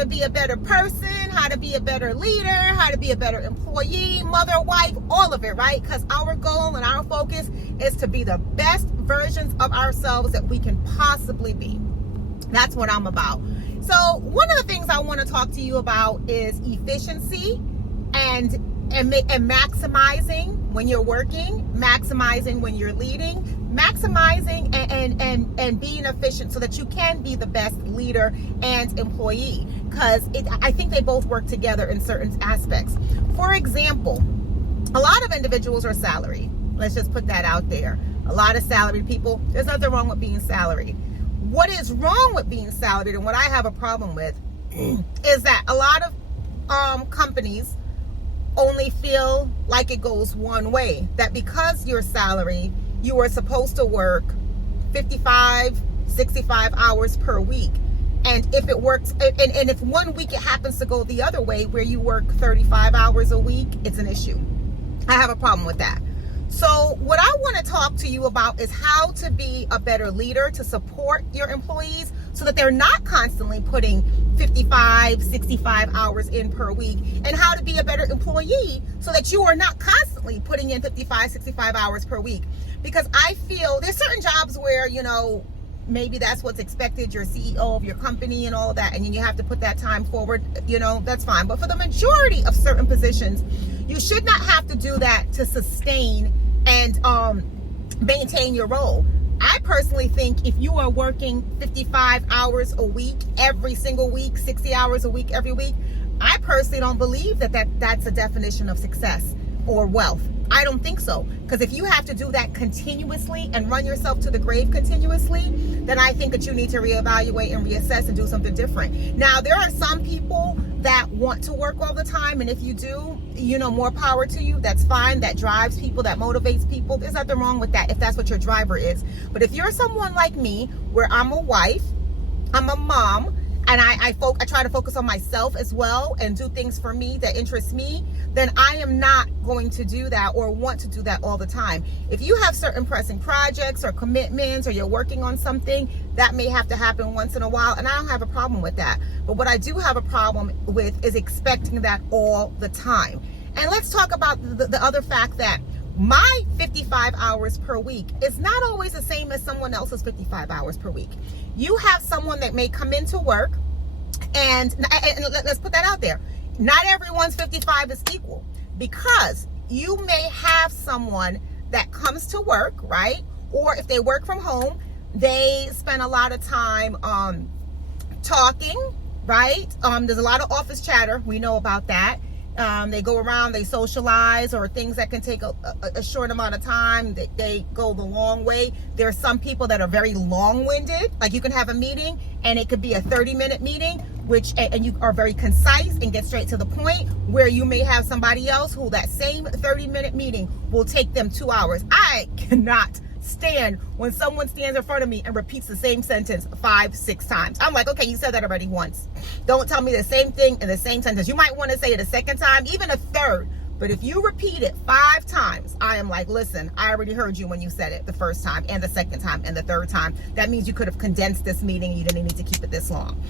to be a better person, how to be a better leader, how to be a better employee, mother, wife, all of it, right? Because our goal and our focus is to be the best versions of ourselves that we can possibly be. That's what I'm about. So one of the things I want to talk to you about is efficiency and maximizing when you're working, maximizing when you're leading, maximizing and being efficient so that you can be the best leader and employee, because I think they both work together in certain aspects. For example, a lot of individuals are salaried. Let's just put that out there. A lot of salaried people, there's nothing wrong with being salaried. What is wrong with being salaried, and what I have a problem with, is that a lot of companies only feel like it goes one way. That because you're salary, you are supposed to work 55, 65 hours per week. And if it works, and if 1 week it happens to go the other way, where you work 35 hours a week, it's an issue. I have a problem with that. So what I want to talk to you about is how to be a better leader to support your employees so that they're not constantly putting 55, 65 hours in per week, and how to be a better employee so that you are not constantly putting in 55, 65 hours per week. Because I feel there's certain jobs where, maybe that's what's expected, you're CEO of your company and all of that, and you have to put that time forward, that's fine. But for the majority of certain positions, you should not have to do that to sustain and maintain your role. I personally think if you are working 55 hours a week, every single week, 60 hours a week, every week, I personally don't believe that's a definition of success or wealth. I don't think so. Because if you have to do that continuously and run yourself to the grave continuously, then I think that you need to reevaluate and reassess and do something different. Now, there are some people that want to work all the time, and if you do, more power to you. That's fine. That drives people, that motivates people. There's nothing wrong with that if that's what your driver is. But if you're someone like me, where I'm a wife, I'm a mom, and I try to focus on myself as well and do things for me that interest me, then I am not going to do that or want to do that all the time. If you have certain pressing projects or commitments, or you're working on something, that may have to happen once in a while, and I don't have a problem with that. But what I do have a problem with is expecting that all the time. And let's talk about the other fact that my 55 hours per week is not always the same as someone else's 55 hours per week. You have someone that may come into work, and let's put that out there. Not everyone's 55 is equal, because you may have someone that comes to work, right? Or if they work from home, they spend a lot of time talking, right? There's a lot of office chatter. We know about that. They go around, they socialize, or things that can take a short amount of time, they go the long way. There are some people that are very long-winded. Like, you can have a meeting and it could be a 30-minute meeting, and you are very concise and get straight to the point, where you may have somebody else who that same 30-minute meeting will take them 2 hours. I cannot stand when someone stands in front of me and repeats the same sentence 5, 6 times. I'm like, okay, you said that already once. Don't tell me the same thing in the same sentence. You might want to say it a second time, even a third. But if you repeat it 5 times, I am like, listen, I already heard you when you said it the first time and the second time and the third time. That means you could have condensed this meeting. You didn't need to keep it this long.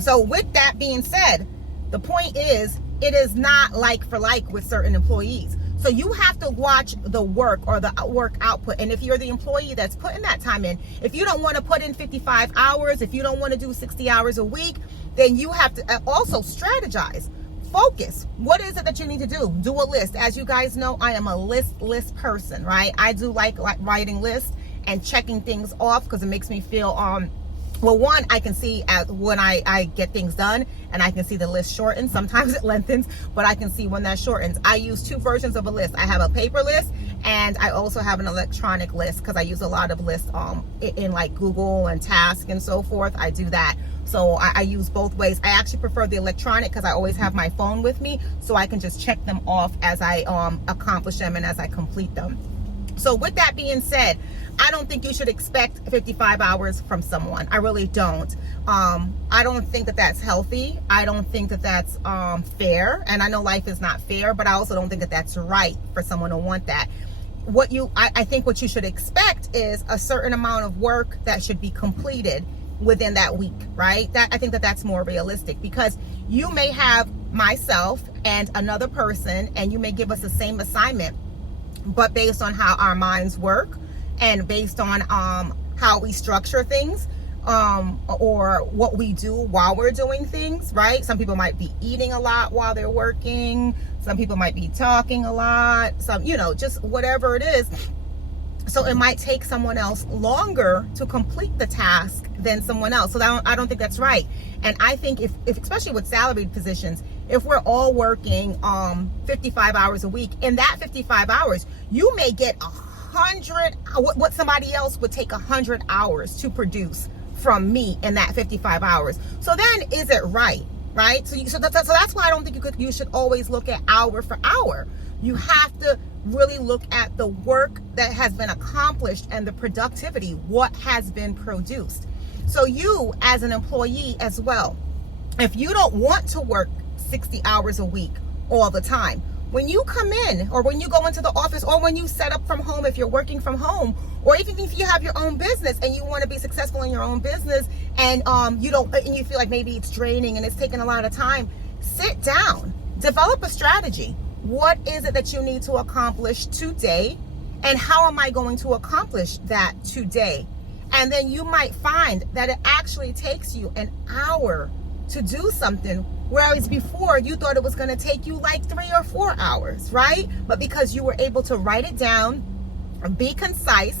So with that being said, the point is, it is not like for like with certain employees. So you have to watch the work or the work output. And if you're the employee that's putting that time in, if you don't want to put in 55 hours, if you don't want to do 60 hours a week, then you have to also strategize. Focus. What is it that you need to do? Do a list. As you guys know, I am a list person, right? I do like writing lists and checking things off, because it makes me feel well, one, I can see when I get things done, and I can see the list shorten. Sometimes it lengthens, but I can see when that shortens. I use 2 versions of a list. I have a paper list, and I also have an electronic list, because I use a lot of lists in like Google and Task and so forth. I do that. So I use both ways. I actually prefer the electronic, because I always have my phone with me, so I can just check them off as I accomplish them and as I complete them. So with that being said, I don't think you should expect 55 hours from someone. I really don't. I don't think that that's healthy. I don't think that that's fair. And I know life is not fair, but I also don't think that that's right for someone to want that. I think what you should expect is a certain amount of work that should be completed within that week, right? That I think that that's more realistic, because you may have myself and another person, and you may give us the same assignment, but based on how our minds work and based on how we structure things, or what we do while we're doing things, right? Some people might be eating a lot while they're working. Some people might be talking a lot. Some, just whatever it is. So it might take someone else longer to complete the task than someone else. So I don't think that's right. And I think if especially with salaried positions, if we're all working 55 hours a week, in that 55 hours, you may get 100, what somebody else would take 100 hours to produce from me in that 55 hours. So then is it right? So that's why I don't think you should always look at hour for hour. You have to really look at the work that has been accomplished and the productivity, what has been produced. So you as an employee as well, if you don't want to work 60 hours a week all the time, when you come in, or when you go into the office, or when you set up from home, if you're working from home, or even if you have your own business and you want to be successful in your own business, and you feel like maybe it's draining and it's taking a lot of time, sit down, develop a strategy. What is it that you need to accomplish today, and how am I going to accomplish that today? And then you might find that it actually takes you an hour to do something, whereas before you thought it was going to take you like 3 or 4 hours, right? But because you were able to write it down, be concise,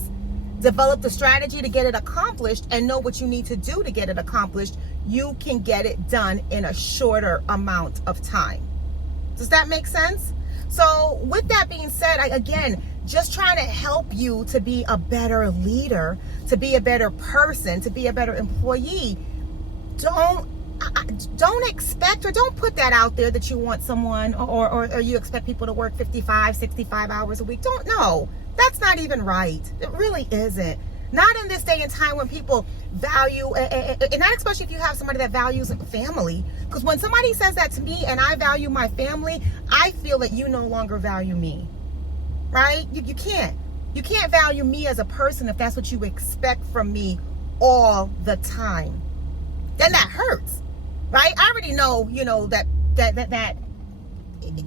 develop the strategy to get it accomplished, and know what you need to do to get it accomplished, you can get it done in a shorter amount of time. Does that make sense? So with that being said, again, just trying to help you to be a better leader, to be a better person, to be a better employee. Don't expect, or don't put that out there that you want someone, or you expect people to work 55, 65 hours a week. No, that's not even right. It really isn't. Not in this day and time when people value, and not especially if you have somebody that values family. Because when somebody says that to me and I value my family, I feel that you no longer value me, right? You can't. You can't value me as a person if that's what you expect from me all the time. Then that hurts, right? I already know, that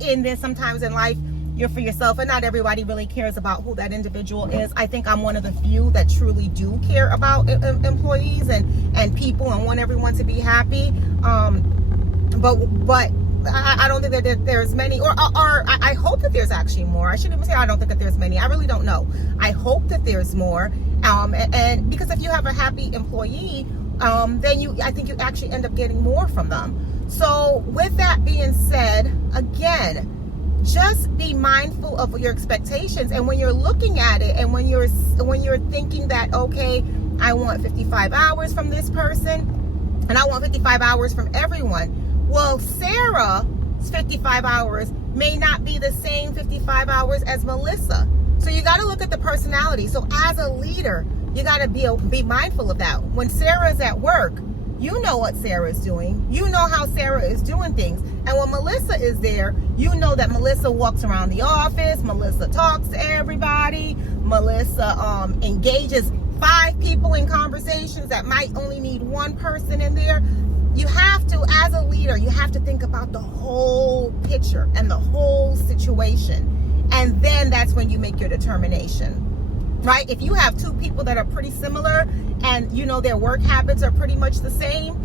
in this, sometimes in life, you're for yourself, and not everybody really cares about who that individual is. I think I'm one of the few that truly do care about employees and people, and want everyone to be happy. But I don't think that there's many, or I hope that there's actually more. I shouldn't even say I don't think that there's many. I really don't know. I hope that there's more. And because if you have a happy employee, then I think you actually end up getting more from them. So with that being said, again, just be mindful of your expectations. And when you're looking at it, and when you're thinking that, okay, I want 55 hours from this person, and I want 55 hours from everyone. Well, Sarah's 55 hours may not be the same 55 hours as Melissa. So you got to look at the personality. So as a leader, you got to be mindful of that. When Sarah's at work, you know what Sarah's doing. You know how Sarah is doing things. And when Melissa is there, you know that Melissa walks around the office. Melissa talks to everybody. Melissa engages 5 people in conversations that might only need 1 person in there. You have to, as a leader, you have to think about the whole picture and the whole situation. And then that's when you make your determination, right? If you have 2 people that are pretty similar and their work habits are pretty much the same,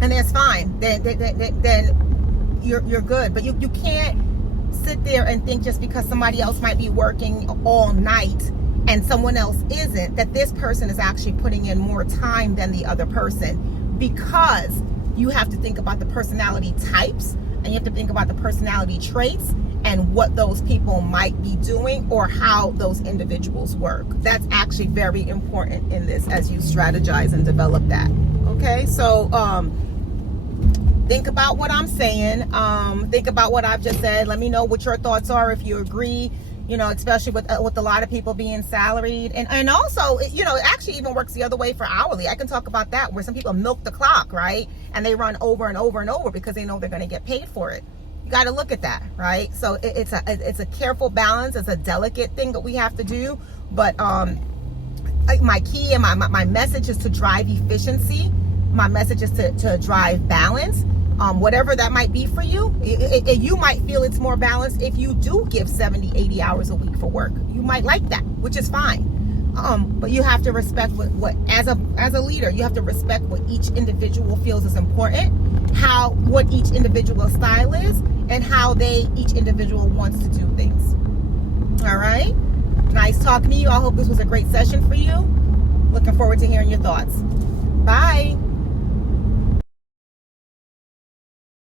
and that's fine, then you're good. But you can't sit there and think just because somebody else might be working all night and someone else isn't, that this person is actually putting in more time than the other person. Because you have to think about the personality types, and you have to think about the personality traits and what those people might be doing, or how those individuals work. That's actually very important in this as you strategize and develop that. Okay, so think about what I'm saying. Think about what I've just said. Let me know what your thoughts are, if you agree. Especially with a lot of people being salaried, and also, it actually even works the other way for hourly. I can talk about that, where some people milk the clock, right? And they run over and over and over because they know they're going to get paid for it. You got to look at that, right? So it's a careful balance. It's a delicate thing that we have to do, but my key and my message is to drive efficiency. My message is to drive balance. Whatever that might be for you. You might feel it's more balanced if you do give 70, 80 hours a week for work. You might like that, which is fine. But you have to respect what as a leader, you have to respect what each individual feels is important, what each individual style is, and how each individual wants to do things. All right. Nice talking to you. I hope this was a great session for you. Looking forward to hearing your thoughts. Bye.